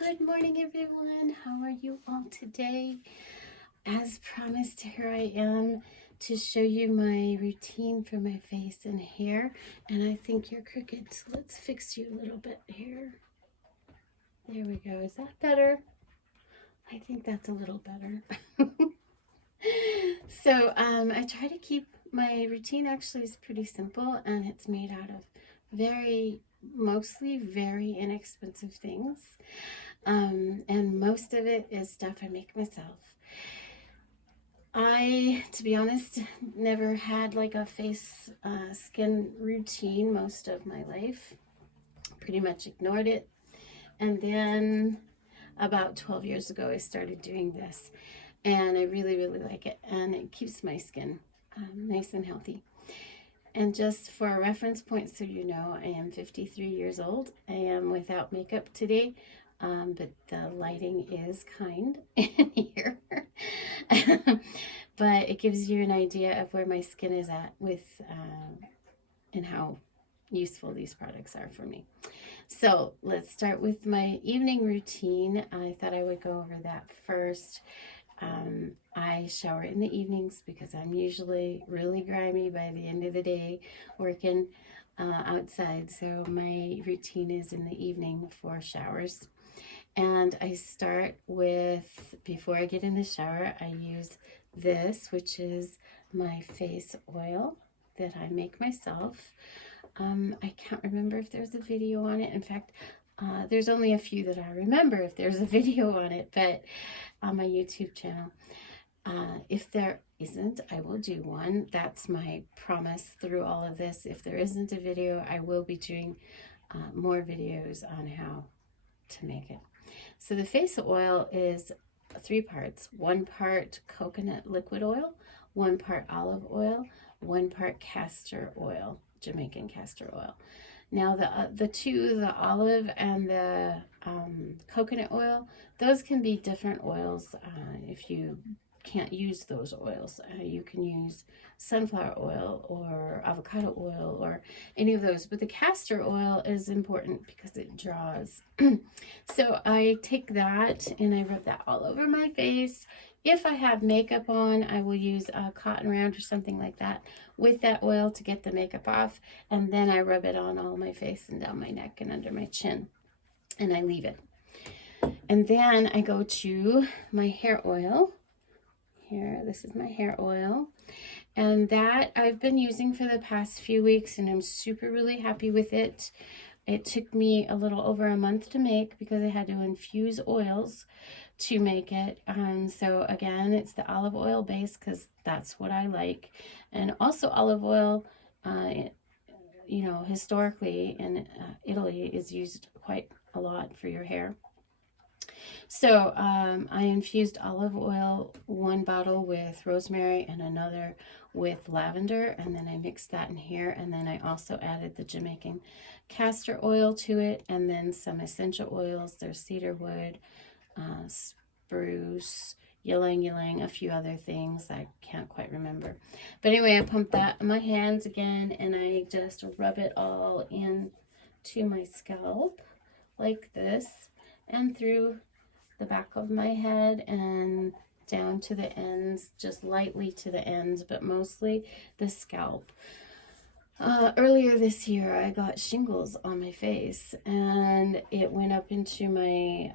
Good morning, everyone. How are you all today? As promised, here I am to show you my routine for my face and hair. And I think you're crooked, so let's fix you a little bit here. There we go. Is that better? I think that's a little better. So I try to keep my routine actually is pretty simple, and it's made out of mostly very inexpensive things. And most of it is stuff I make myself. I, to be honest, never had like a face skin routine most of my life. Pretty much ignored it. And then about 12 years ago, I started doing this. And I really, really like it. And it keeps my skin nice and healthy. And just for a reference point, so you know, I am 53 years old. I am without makeup today. But the lighting is kind in here. But it gives you an idea of where my skin is at with and how useful these products are for me. So let's start with my evening routine. I thought I would go over that first. I shower in the evenings because I'm usually really grimy by the end of the day working outside. So my routine is in the evening for showers. And I start with, before I get in the shower, I use this, which is my face oil that I make myself. I can't remember if there's a video on it. In fact, there's only a few that I remember if there's a video on it, but on my YouTube channel. If there isn't, I will do one. That's my promise through all of this. If there isn't a video, I will be doing more videos on how to make it. So the face oil is 3 parts. 1 part coconut liquid oil, 1 part olive oil, 1 part castor oil, Jamaican castor oil. Now the olive and the coconut oil, those can be different oils. If you can't use those oils, you can use sunflower oil or avocado oil or any of those, but the castor oil is important because it draws. So I take that and I rub that all over my face. If I have makeup on, I will use a cotton round or something like that with that oil to get the makeup off, and then I rub it on all my face and down my neck and under my chin, and I leave it. And then I go to my hair oil. Here, this is my hair oil, and that I've been using for the past few weeks, and I'm really happy with it. It took me a little over a month to make because I had to infuse oils to make it. So again, it's the olive oil base because that's what I like, and also olive oil, you know, historically in Italy is used quite a lot for your hair. So I infused olive oil, 1 bottle with rosemary and another with lavender, and then I mixed that in here, and then I also added the Jamaican castor oil to it, and then some essential oils. There's cedarwood, spruce, ylang ylang, a few other things I can't quite remember. But anyway, I pump that in my hands again, and I just rub it all into my scalp like this, and through the back of my head and down to the ends, just lightly to the ends, but mostly the scalp. Earlier this year, I got shingles on my face, and it went up into my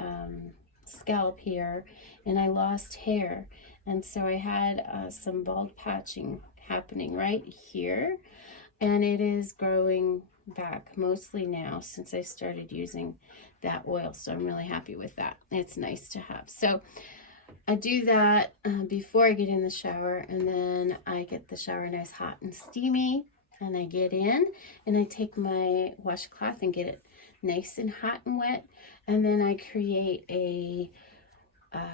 scalp here, and I lost hair, and so I had some bald patching happening right here, and it is growing back mostly now since I started using that oil, so I'm really happy with that. It's nice to have. So I do that before I get in the shower, and then I get the shower nice hot and steamy, and I get in and I take my washcloth and get it nice and hot and wet, and then I create a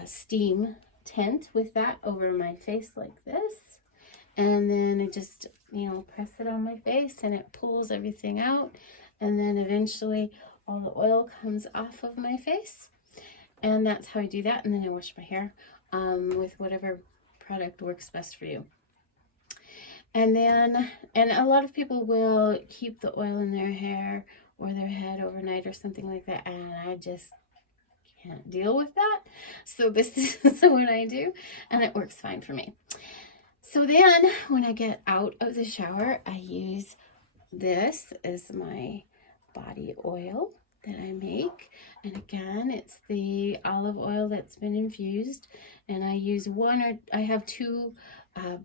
steam tent with that over my face like this, and then I just, you know, press it on my face and it pulls everything out, and then eventually all the oil comes off of my face, and that's how I do that. And then I wash my hair with whatever product works best for you. And then, and a lot of people will keep the oil in their hair or their head overnight or something like that, and I just can't deal with that. So this is what I do, and it works fine for me. So then when I get out of the shower, I use this as my body oil that I make. And again, it's the olive oil that's been infused. And I use I have two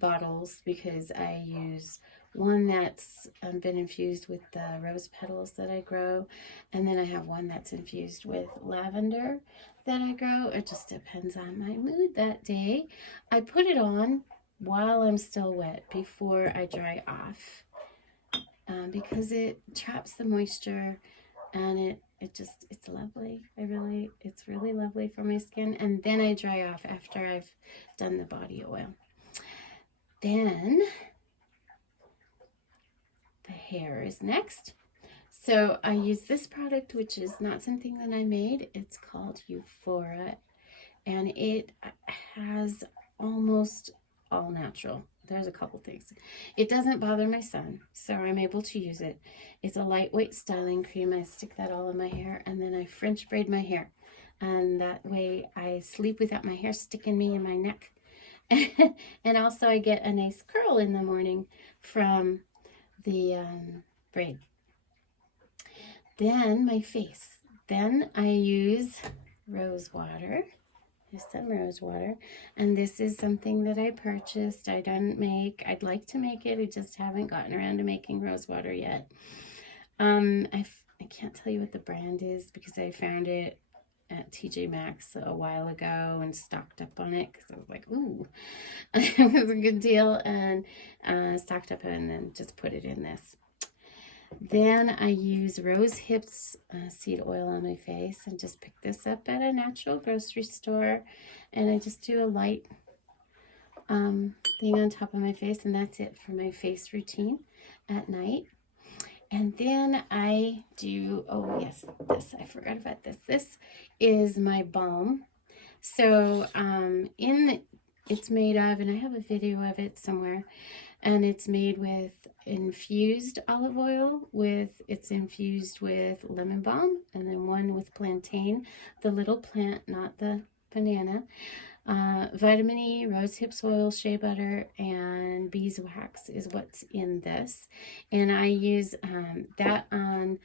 bottles because I use one that's been infused with the rose petals that I grow. And then I have one that's infused with lavender that I grow. It just depends on my mood that day. I put it on while I'm still wet before I dry off. Because it traps the moisture, and it's lovely. It's really lovely for my skin. And then I dry off after I've done the body oil. Then the hair is next. So I use this product, which is not something that I made. It's called Euphora, and it has almost all natural. There's a couple things. It doesn't bother my son, so I'm able to use it. It's a lightweight styling cream. I stick that all in my hair, and then I French braid my hair. And that way I sleep without my hair sticking me in my neck. And also I get a nice curl in the morning from the braid. Then my face. Then I use rose water. Just some rose water, and this is something that I purchased. I didn't make. I'd like to make it. I just haven't gotten around to making rose water yet. I can't tell you what the brand is because I found it at TJ Maxx a while ago and stocked up on it because I was like, ooh, it was a good deal, and stocked up and then just put it in this. Then I use Rose Hips seed oil on my face, and just pick this up at a natural grocery store, and I just do a light thing on top of my face, and that's it for my face routine at night. And then I do, oh yes, I forgot about this. This is my balm. So it's made of, and I have a video of it somewhere, and it's made with infused olive oil, it's infused with lemon balm, and then one with plantain, the little plant, not the banana, vitamin E, rose hips oil, shea butter, and beeswax is what's in this. And I use that on,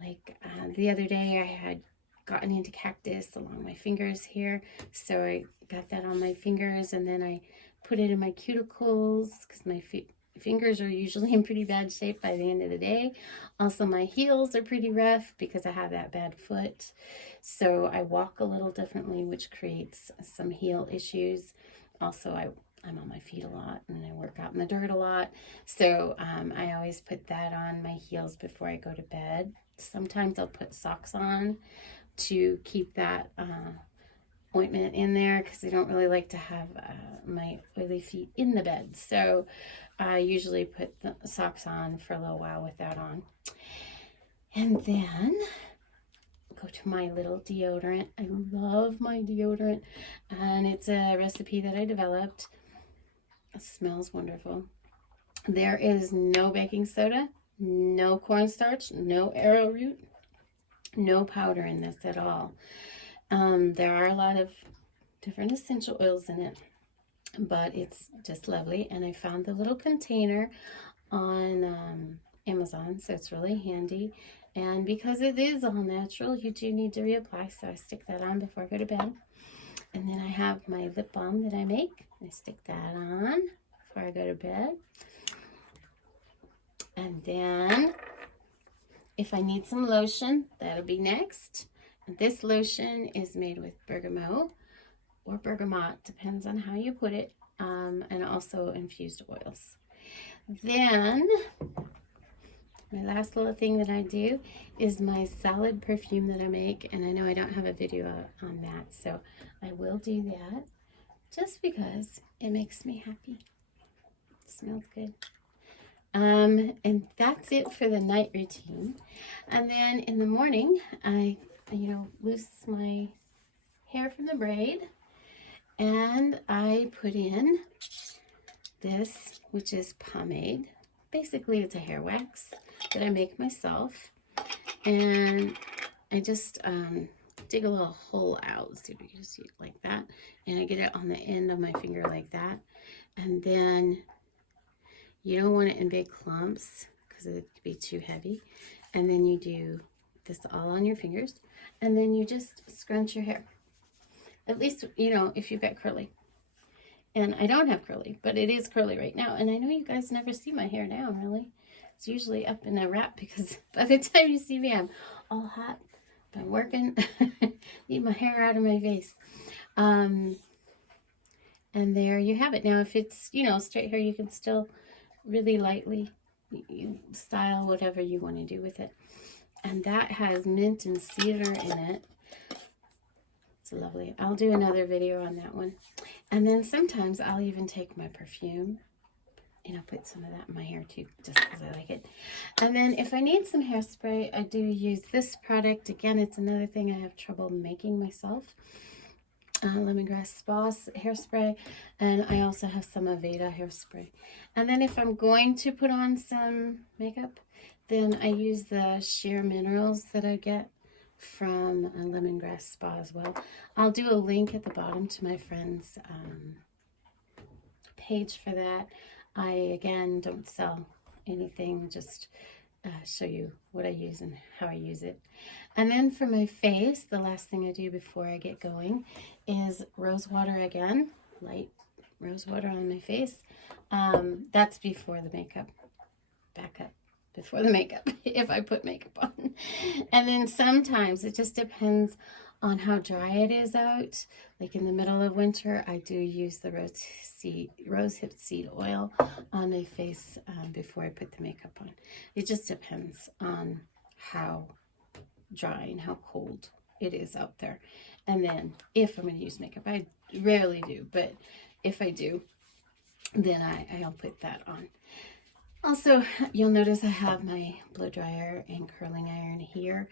like the other day I had gotten into cactus along my fingers here, so I got that on my fingers, and then I put it in my cuticles because my fingers are usually in pretty bad shape by the end of the day. Also, my heels are pretty rough because I have that bad foot, so I walk a little differently, which creates some heel issues. Also, I'm on my feet a lot, and I work out in the dirt a lot, so I always put that on my heels before I go to bed. Sometimes I'll put socks on to keep that ointment in there because I don't really like to have my oily feet in the bed. So I usually put the socks on for a little while with that on. And then go to my little deodorant. I love my deodorant, and it's a recipe that I developed. It smells wonderful. There is no baking soda, no cornstarch, no arrowroot, no powder in this at all. There are a lot of different essential oils in it, but it's just lovely. And I found the little container on Amazon, so it's really handy. And because it is all natural, you do need to reapply, so I stick that on before I go to bed. And then I have my lip balm that I make. I stick that on before I go to bed. And then if I need some lotion, that'll be next. And this lotion is made with bergamot or bergamot, depends on how you put it, and also infused oils. Then my last little thing that I do is my salad perfume that I make, and I know I don't have a video on that, so I will do that just because it makes me happy. It smells good. And that's it for the night routine. And then in the morning, I loose my hair from the braid, and I put in this, which is pomade. Basically, it's a hair wax that I make myself, and I just dig a little hole out. So you just see it like that. And I get it on the end of my finger like that. And then you don't want it in big clumps because it could be too heavy. And then you do this all on your fingers. And then you just scrunch your hair. At least, you know, if you've got curly. And I don't have curly, but it is curly right now. And I know you guys never see my hair down, really. It's usually up in a wrap because by the time you see me, I'm all hot. I'm working. Need my hair out of my face. And there you have it. Now, if it's, you know, straight hair, you can still really lightly style whatever you want to do with it. And that has mint and cedar in it. It's lovely. I'll do another video on that one. And then sometimes I'll even take my perfume and I'll put some of that in my hair too, just because I like it. And then if I need some hairspray, I do use this product. Again, it's another thing I have trouble making myself. Lemongrass Spa hairspray, and I also have some Aveda hairspray. And then if I'm going to put on some makeup, then I use the sheer minerals that I get from Lemongrass Spa as well. I'll do a link at the bottom to my friend's page for that. I, again, don't sell anything, just show you what I use and how I use it. And then for my face, the last thing I do before I get going is rose water again, light rose water on my face. That's before the makeup, back up. Before the makeup, if I put makeup on. And then sometimes it just depends on how dry it is out. Like in the middle of winter, I do use the rosehip seed oil on my face before I put the makeup on. It just depends on how dry and how cold it is out there. And then if I'm going to use makeup, I rarely do, but if I do, then I'll put that on. Also, you'll notice I have my blow dryer and curling iron here.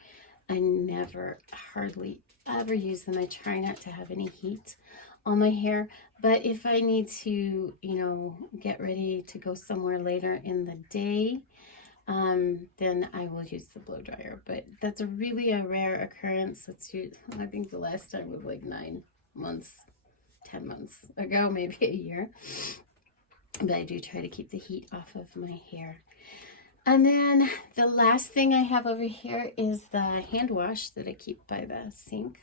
I never, hardly ever use them. I try not to have any heat on my hair. But if I need to, you know, get ready to go somewhere later in the day, then I will use the blow dryer. But that's really a rare occurrence. I think the last time was like 9 months, 10 months ago, maybe a year. But I do try to keep the heat off of my hair. And then the last thing I have over here is the hand wash that I keep by the sink.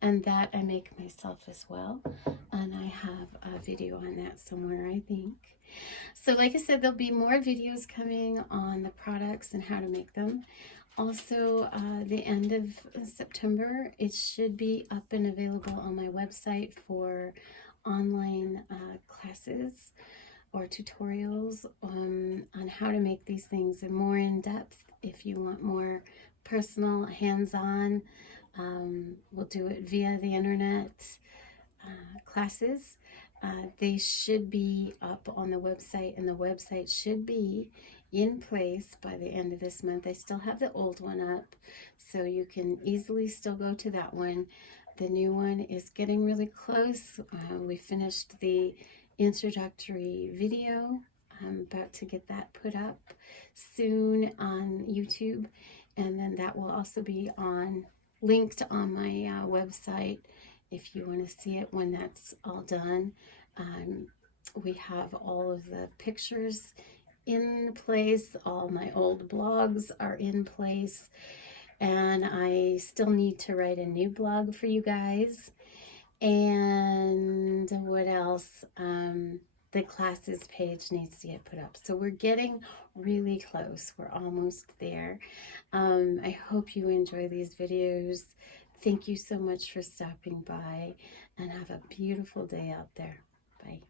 And that I make myself as well. And I have a video on that somewhere, I think. So like I said, there'll be more videos coming on the products and how to make them. Also, the end of September, it should be up and available on my website for online classes or tutorials on how to make these things and more in depth. If you want more personal, hands-on, we'll do it via the internet classes. They should be up on the website, and the website should be in place by the end of this month. I still have the old one up, so you can easily still go to that one. The new one is getting really close. We finished the introductory video. I'm about to get that put up soon on YouTube, and then that will also be linked on my website if you want to see it when that's all done. We have all of the pictures in place. All my old blogs are in place, and I still need to write a new blog for you guys. And what else? The classes page needs to get put up. So we're getting really close. We're almost there. I hope you enjoy these videos. Thank you so much for stopping by, and have a beautiful day out there. Bye.